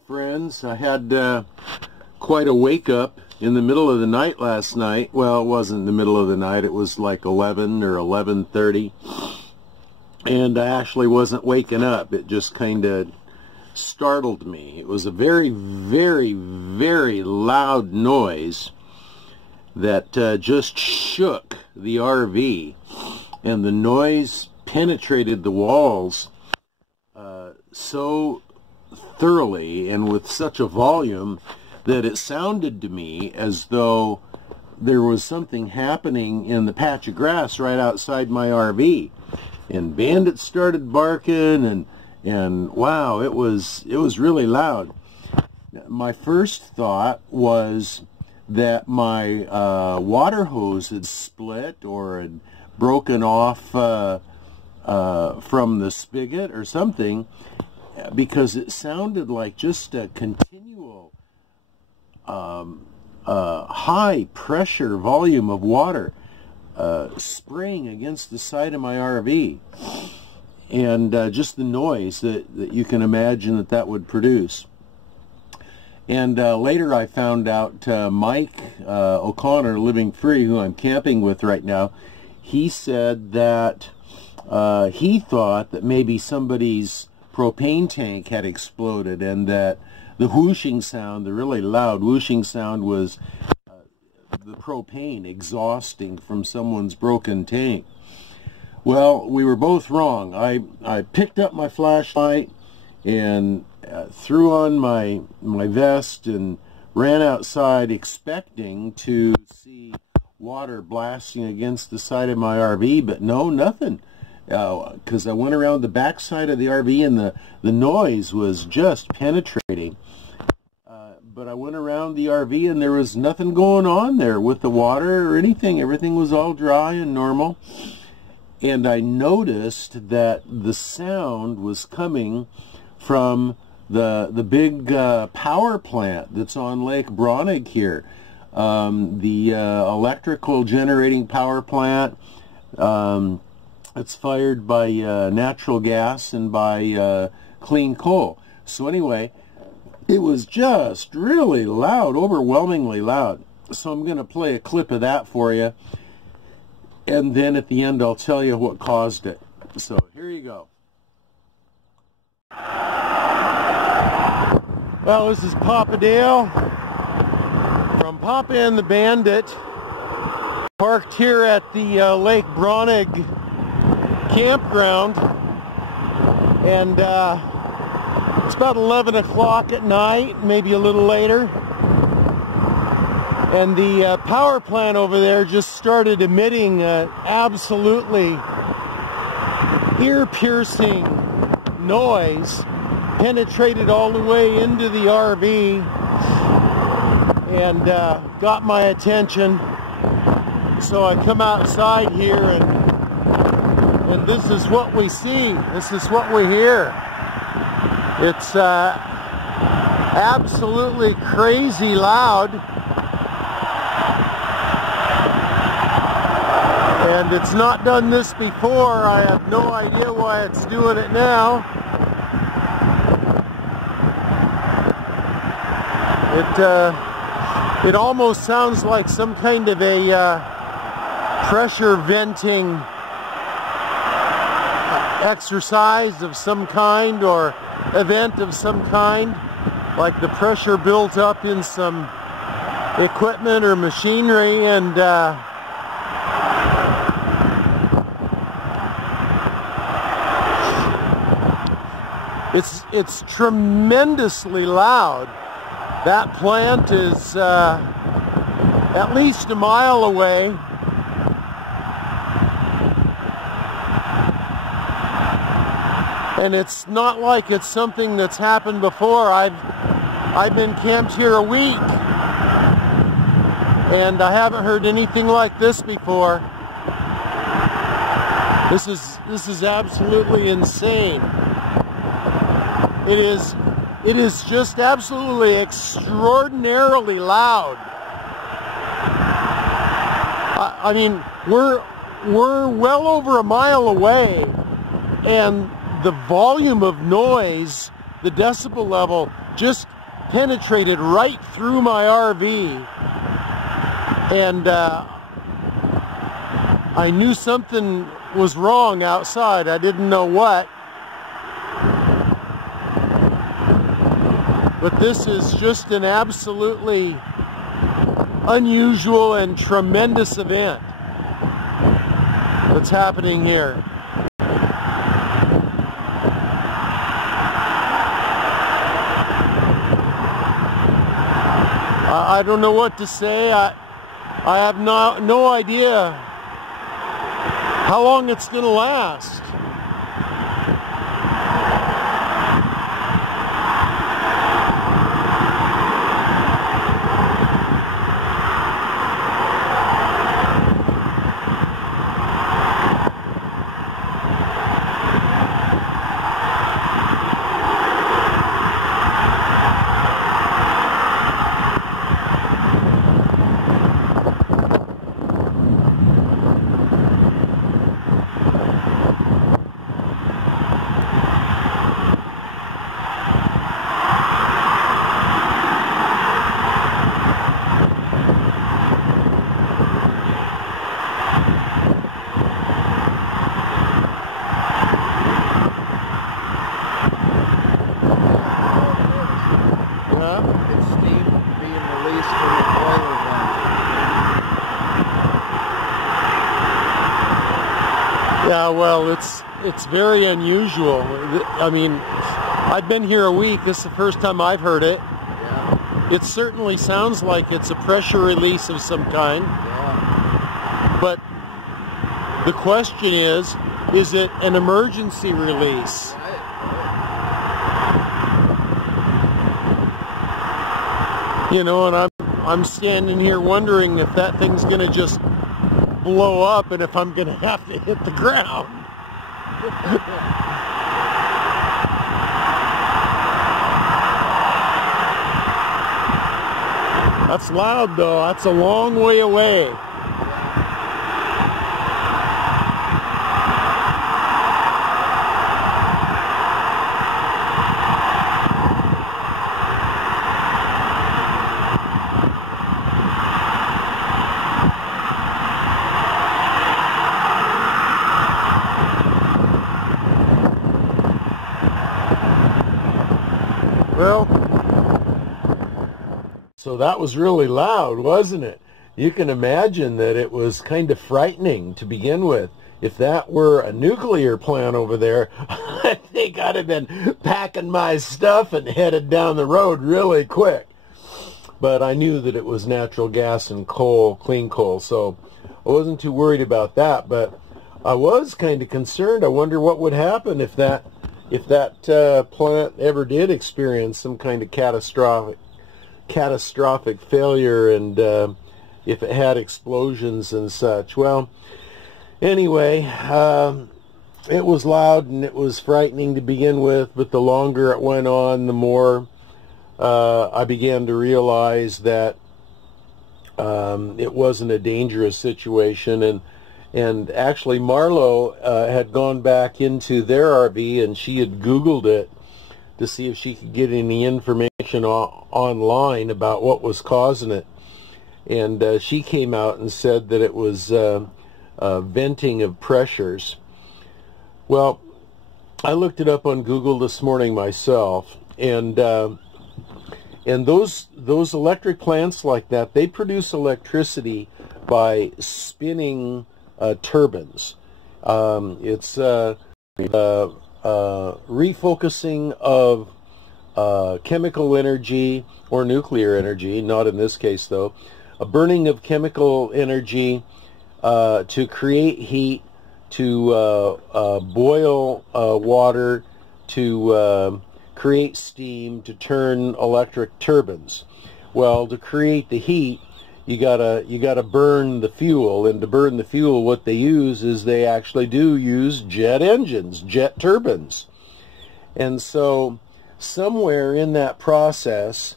Friends, I had quite a wake up in the middle of the night last night. Well, it wasn't the middle of the night, it was like 11 or 11:30, and I actually wasn't waking up. It just kind of startled me. It was a very, very, very loud noise that just shook the RV, and the noise penetrated the walls so thoroughly and with such a volume that it sounded to me as though there was something happening in the patch of grass right outside my RV. And Bandit started barking, and wow, it was really loud. My first thought was that my water hose had split or had broken off from the spigot or something, because it sounded like just a continual high pressure volume of water spraying against the side of my RV, and just the noise that you can imagine that would produce. And later I found out Mike O'Connor, Living Free, who I'm camping with right now, he said that he thought that maybe somebody's propane tank had exploded, and that the whooshing sound, the really loud whooshing sound, was the propane exhausting from someone's broken tank. Well, we were both wrong. I picked up my flashlight and threw on my vest and ran outside expecting to see water blasting against the side of my RV, but no, nothing. Because I went around the back side of the RV and the noise was just penetrating. But I went around the RV and there was nothing going on there with the water or anything. Everything was all dry and normal. And I noticed that the sound was coming from the big power plant that's on Lake Braunig here. The electrical generating power plant. It's fired by natural gas and by clean coal. So anyway, it was just really loud, overwhelmingly loud. So I'm going to play a clip of that for you, and then at the end I'll tell you what caused it. So here you go. Well, this is Papa Dale from Papa and the Bandit, parked here at the Lake Braunig campground, and it's about 11 o'clock at night, maybe a little later, and the power plant over there just started emitting absolutely ear-piercing noise, penetrated all the way into the RV, and got my attention. So I come outside here, and this is what we see. This is what we hear. It's absolutely crazy loud, and it's not done this before. I have no idea why it's doing it now. It almost sounds like some kind of a pressure venting exercise of some kind, or event of some kind, like the pressure built up in some equipment or machinery, and it's tremendously loud. That plant is at least a mile away. And it's not like it's something that's happened before. I've been camped here a week, and I haven't heard anything like this before. This is absolutely insane. It is just absolutely extraordinarily loud. I mean, we're well over a mile away, and the volume of noise the decibel level just penetrated right through my RV, and I knew something was wrong outside. I didn't know what. But this is just an absolutely unusual and tremendous event that's happening here. I don't know what to say. I have no idea how long it's going to last. Yeah, well, it's very unusual. I mean, I've been here a week. This is the first time I've heard it. Yeah. It certainly sounds like it's a pressure release of some kind. Yeah. But the question is it an emergency release? You know, and I'm standing here wondering if that thing's going to just blow up and if I'm going to have to hit the ground. That's loud though. That's a long way away. Well, so that was really loud, wasn't it? You can imagine that it was kind of frightening to begin with. If that were a nuclear plant over there, I think I'd have been packing my stuff and headed down the road really quick. But I knew that it was natural gas and coal, clean coal, so I wasn't too worried about that. But I was kind of concerned. I wonder what would happen if that plant ever did experience some kind of catastrophic failure, and if it had explosions and such. Well, anyway, it was loud and it was frightening to begin with, but the longer it went on, the more I began to realize that it wasn't a dangerous situation. And actually Marlo had gone back into their RV and she had Googled it to see if she could get any information online about what was causing it. And she came out and said that it was venting of pressures. Well, I looked it up on Google this morning myself, and those electric plants like that, they produce electricity by spinning turbines. It's refocusing of chemical energy or nuclear energy, not in this case though, a burning of chemical energy to create heat, to boil water, to create steam, to turn electric turbines. Well, to create the heat, you gotta burn the fuel, and to burn the fuel, what they use is they actually do use jet engines, jet turbines. And so somewhere in that process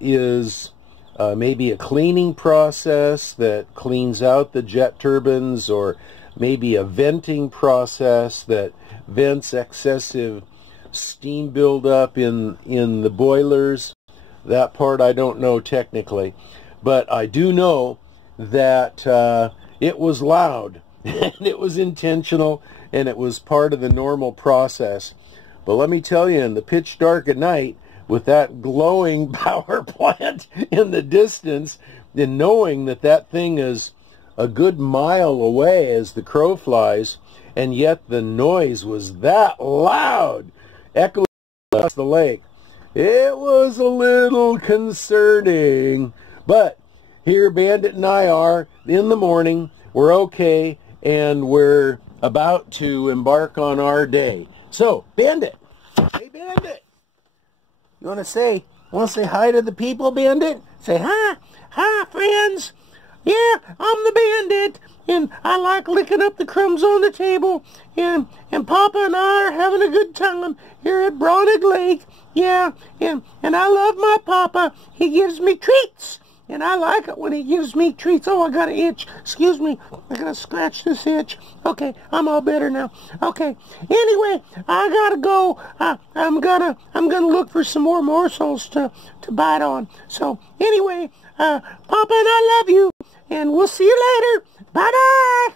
is maybe a cleaning process that cleans out the jet turbines, or maybe a venting process that vents excessive steam buildup in the boilers. That part I don't know technically, but I do know that it was loud and it was intentional and it was part of the normal process. But let me tell you, in the pitch dark at night, with that glowing power plant in the distance, and knowing that that thing is a good mile away as the crow flies, and yet the noise was that loud, echoing across the lake, it was a little concerning. But here Bandit and I are in the morning, we're okay, and we're about to embark on our day. So, Bandit, hey Bandit, you want to say hi to the people, Bandit? Say hi friends. Yeah, I'm the Bandit, and I like licking up the crumbs on the table, and Papa and I are having a good time here at Braunig Lake. Yeah, and I love my Papa. He gives me treats, and I like it when he gives me treats. Oh, I got an itch. Excuse me. I got to scratch this itch. Okay, I'm all better now. Okay. Anyway, I got to go. I'm gonna look for some more morsels to bite on. So, anyway, Papa and I love you, and we'll see you later. Bye-bye.